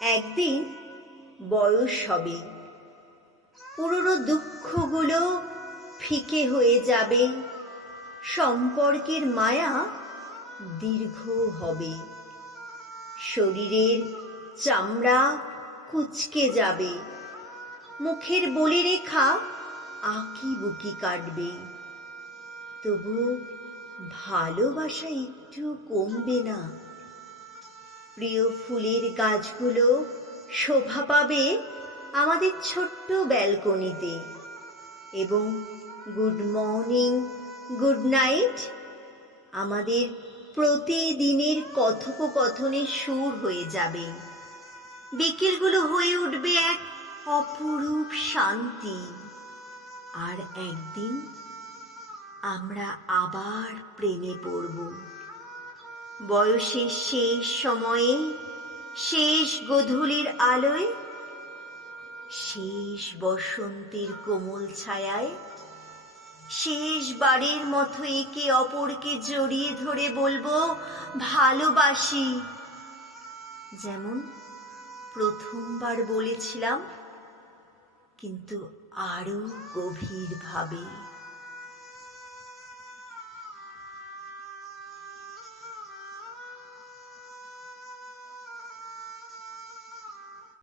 একদিন বয়স হবে। পুরনো দুঃখগুলো ফিকে হয়ে যাবে। সম্পর্কের মায়া দীর্ঘ হবে। শরীরের চামড়া কুচকে যাবে। মুখের বলি রেখা আঁকি বুকি কাটবে। তবু ভালোবাসা একটু কমবে না। প্রিয় ফুলের গাছগুলো শোভা পাবে আমাদের ছোট্ট ব্যালকনিতে। এবং গুড মর্নিং, গুড নাইট আমাদের প্রতিদিনের কথোপকথনের সুর হয়ে যাবে। বিকেলগুলো হয়ে উঠবে এক অপরূপ শান্তি। আর একদিন আমরা আবার প্রেমে পড়ব। বয়সের শেষ সময়ে শেষ গধূলির আলোয়, শেষ বসন্তের কোমল ছায়ায়, শেষ বারের মতো একে অপরকে জড়িয়ে ধরে বলব, ভালোবাসি। যেমন প্রথমবার বলেছিলাম, কিন্তু আরও গভীরভাবে।